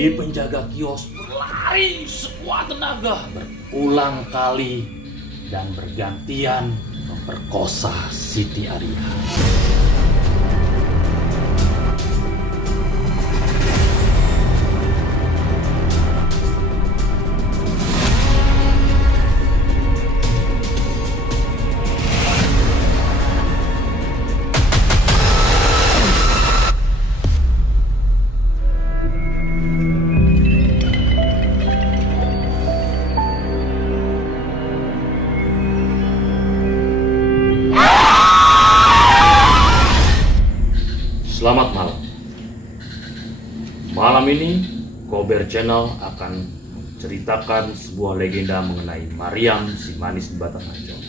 Si penjaga kios berlari sekuat tenaga berulang kali dan bergantian memperkosa Siti Arya. Selamat malam. Malam ini Kober Channel akan menceritakan sebuah legenda mengenai Maryam si manis di Batang Ancol.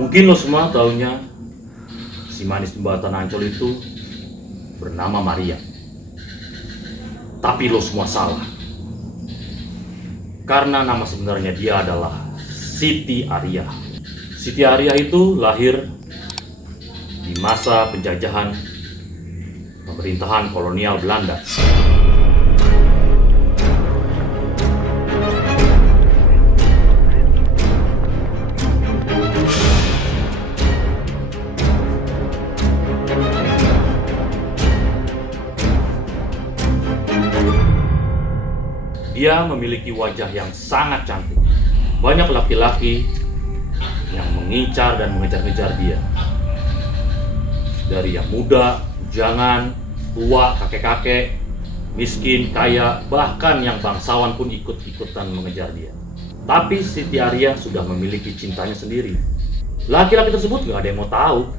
Mungkin lo semua taunya si manis di Batang Ancol itu bernama Maryam. Tapi lo semua salah. Karena nama sebenarnya dia adalah Siti Arya. Siti Arya itu lahir di masa penjajahan pemerintahan kolonial Belanda. Dia memiliki wajah yang sangat cantik. Banyak laki-laki yang mengincar dan mengejar-ngejar dia. Dari yang muda, bujangan, tua, kakek-kakek, miskin, kaya, bahkan yang bangsawan pun ikut-ikutan mengejar dia. Tapi Siti Arya sudah memiliki cintanya sendiri. Laki-laki tersebut gak ada yang mau tahu.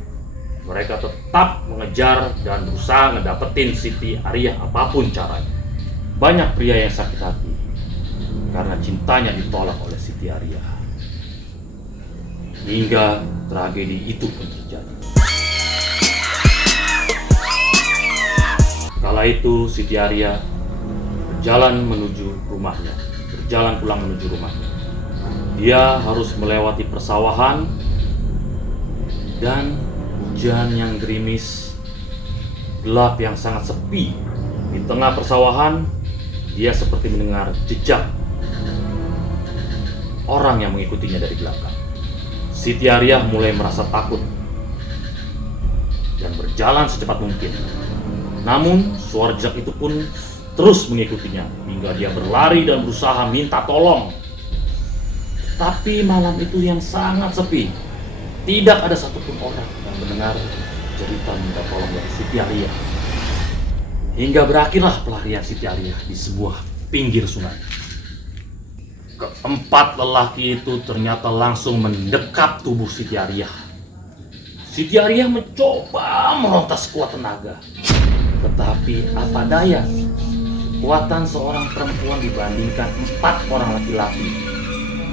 Mereka tetap mengejar dan berusaha ngedapetin Siti Arya apapun caranya. Banyak pria yang sakit hati karena cintanya ditolak oleh Siti Arya. Hingga tragedi itu pun terjadi. Kala itu Siti Arya berjalan pulang menuju rumahnya. Dia harus melewati persawahan dan hujan yang gerimis, gelap yang sangat sepi. Di tengah persawahan, dia seperti mendengar jejak orang yang mengikutinya dari belakang. Siti Arya mulai merasa takut dan berjalan secepat mungkin. Namun suara jejak itu pun terus mengikutinya hingga dia berlari dan berusaha minta tolong. Tapi malam itu yang sangat sepi. Tidak ada satupun orang yang mendengar cerita minta tolong dari Siti Arya. Hingga berakhirlah pelarian Siti Arya di sebuah pinggir sungai. Keempat lelaki itu ternyata langsung mendekap tubuh Siti Arya. Siti Arya mencoba meronta sekuat tenaga. Tetapi apa daya, kekuatan seorang perempuan dibandingkan 4 orang laki-laki.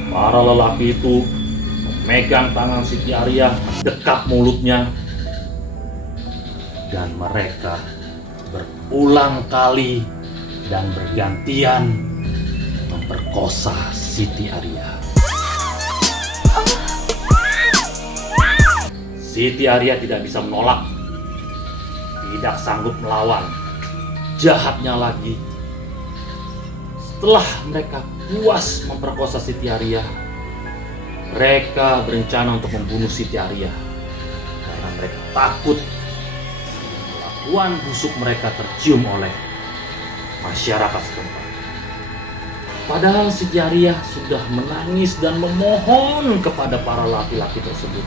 Para lelaki itu memegang tangan Siti Arya, mendekap mulutnya, dan mereka berulang kali dan bergantian memperkosa Siti Arya. Siti Arya tidak bisa menolak, tidak sanggup melawan. Jahatnya lagi, setelah mereka puas memperkosa Siti Arya, mereka berencana untuk membunuh Siti Arya karena mereka takut kelakuan busuk mereka tercium oleh masyarakat setempat. Padahal Siti Arya sudah menangis dan memohon kepada para laki-laki tersebut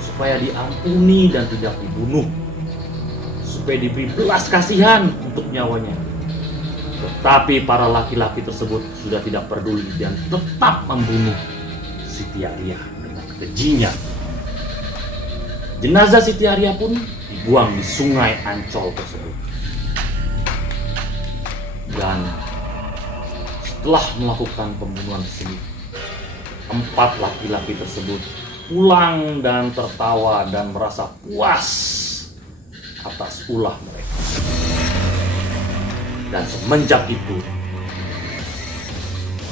supaya diampuni dan tidak dibunuh, supaya diberi belas kasihan untuk nyawanya. Tetapi para laki-laki tersebut sudah tidak peduli dan tetap membunuh Siti Arya dengan kejinya. Jenazah Siti Arya pun dibuang di sungai Ancol tersebut. Dan setelah melakukan pembunuhan tersebut, 4 laki-laki tersebut pulang dan tertawa dan merasa puas atas ulah mereka. Dan semenjak itu,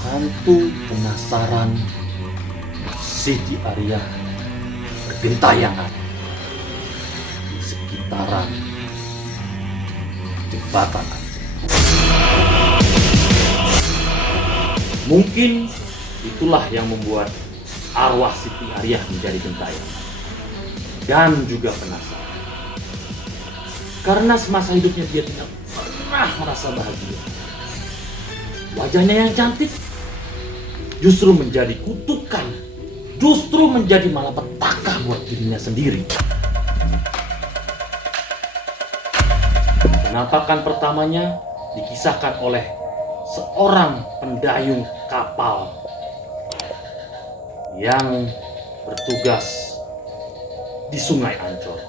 hantu penasaran Siti Arya bergentayangan di sekitar sekitaran jembatan Ancol. Mungkin itulah yang membuat arwah Siti Ariyah menjadi gentayangan dan juga penasaran. Karena semasa hidupnya dia tidak pernah merasa bahagia. Wajahnya yang cantik justru menjadi kutukan, justru menjadi malapetaka buat dirinya sendiri. Penampakan pertamanya dikisahkan oleh seorang pendayung kapal yang bertugas di Sungai Ancol.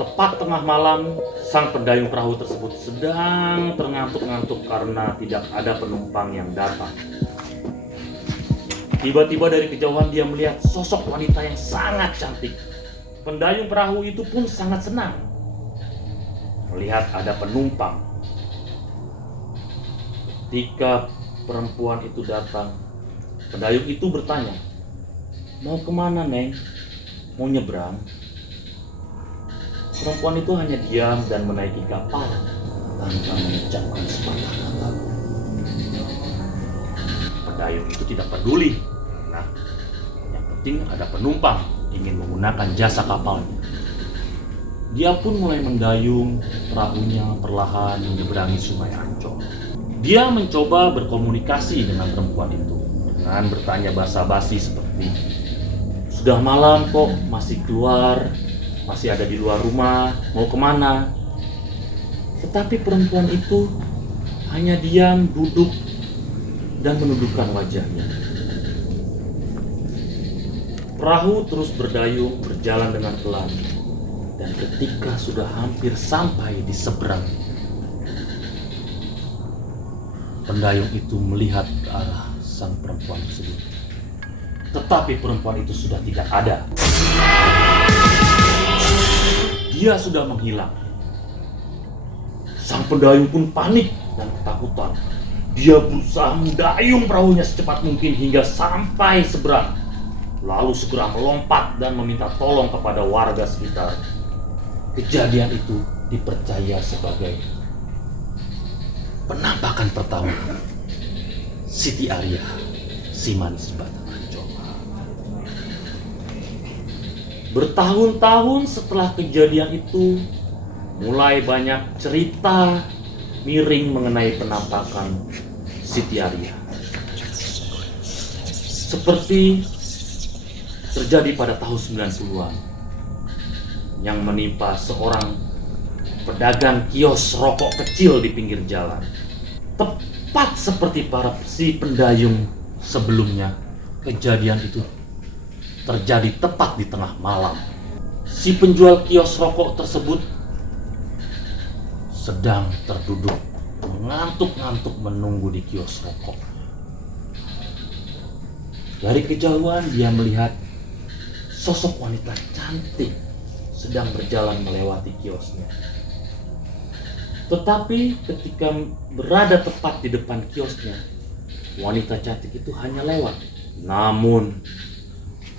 Tepat tengah malam, sang pendayung perahu tersebut sedang terngantuk-ngantuk karena tidak ada penumpang yang datang. Tiba-tiba dari kejauhan dia melihat sosok wanita yang sangat cantik. Pendayung perahu itu pun sangat senang melihat ada penumpang. Ketika perempuan itu datang, pendayung itu bertanya, "Mau kemana, Neng? Mau nyebrang?" Perempuan itu hanya diam dan menaiki kapal tanpa mengucapkan sepatah kata. Pendayung itu tidak peduli. Nah, yang penting ada penumpang ingin menggunakan jasa kapalnya. Dia pun mulai mendayung perahunya perlahan menyeberangi Sungai Ancol. Dia mencoba berkomunikasi dengan perempuan itu dengan bertanya basa-basi seperti, "Sudah malam kok masih keluar? Masih ada di luar rumah, mau kemana?" Tetapi perempuan itu hanya diam, duduk, dan menundukkan wajahnya. Perahu terus berdayung, berjalan dengan pelan. Dan ketika sudah hampir sampai di seberang, pendayung itu melihat ke arah sang perempuan tersebut. Tetapi perempuan itu sudah tidak ada. Dia sudah menghilang. Sang pendayung pun panik dan ketakutan. Dia berusaha mendayung perahunya secepat mungkin hingga sampai seberang, lalu segera melompat dan meminta tolong kepada warga sekitar. Kejadian itu dipercaya sebagai penampakan pertama Siti Ariyah, si manis jembatan Ancol. Bertahun-tahun setelah kejadian itu, mulai banyak cerita miring mengenai penampakan Siti Ariyah. Seperti terjadi pada tahun 90-an yang menimpa seorang pedagang kios rokok kecil di pinggir jalan. Tepat seperti para si pendayung sebelumnya, kejadian itu terjadi tepat di tengah malam. Si penjual kios rokok tersebut sedang terduduk mengantuk-ngantuk menunggu di kios rokok. Dari kejauhan dia melihat sosok wanita cantik sedang berjalan melewati kiosnya. Tetapi ketika berada tepat di depan kiosnya, wanita cantik itu hanya lewat. Namun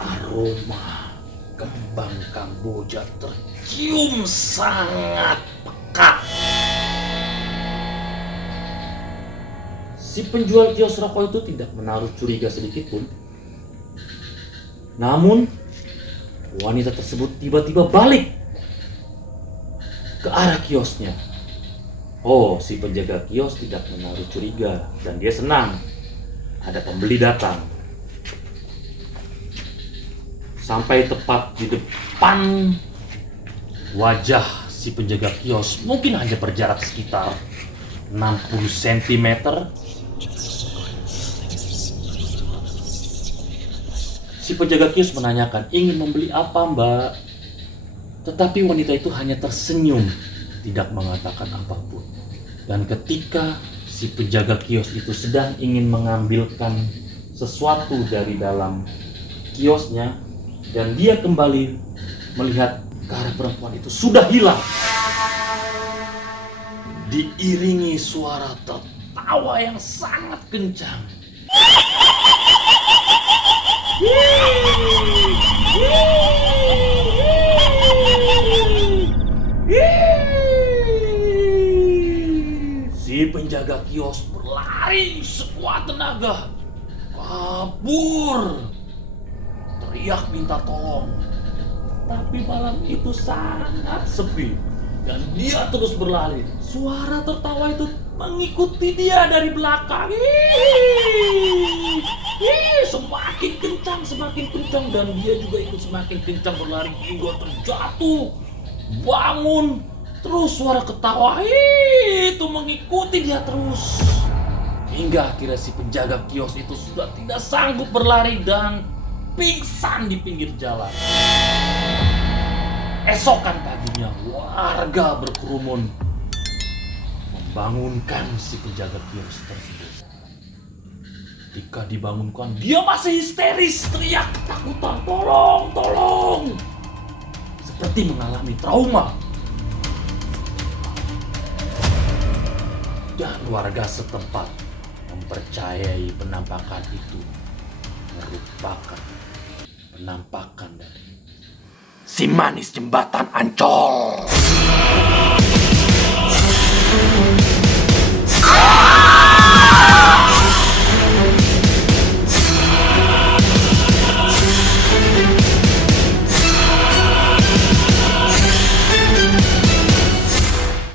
aroma kembang Kamboja tercium sangat pekat. Si penjual kios rokok itu tidak menaruh curiga sedikit pun. Namun wanita tersebut tiba-tiba balik ke arah kiosnya. Oh, si penjaga kios tidak menaruh curiga dan dia senang ada pembeli datang. Sampai tepat di depan wajah si penjaga kios, mungkin hanya berjarak sekitar 60 cm. Si penjaga kios menanyakan, "Ingin membeli apa, Mbak?" Tetapi wanita itu hanya tersenyum, tidak mengatakan apapun. Dan ketika si penjaga kios itu sedang ingin mengambilkan sesuatu dari dalam kiosnya, dan dia kembali melihat ke arah perempuan itu, sudah hilang. Diiringi suara tertawa yang sangat kencang. Yeah! penjaga kios berlari sekuat tenaga. Kabur. Teriak minta tolong. Tapi malam itu sangat sepi. Dan dia terus berlari. Suara tertawa itu mengikuti dia dari belakang. Semakin kencang. Dan dia juga ikut semakin kencang berlari hingga terjatuh. Bangun. Terus suara ketawa itu mengikuti dia terus. Hingga akhirnya si penjaga kios itu sudah tidak sanggup berlari dan pingsan di pinggir jalan. Esokan paginya, warga berkerumun membangunkan si penjaga kios tersebut. Ketika dibangunkan, dia masih histeris, teriak ketakutan, tolong. Seperti mengalami trauma. Dan warga setempat mempercayai penampakan itu merupakan penampakan dari si manis jembatan Ancol.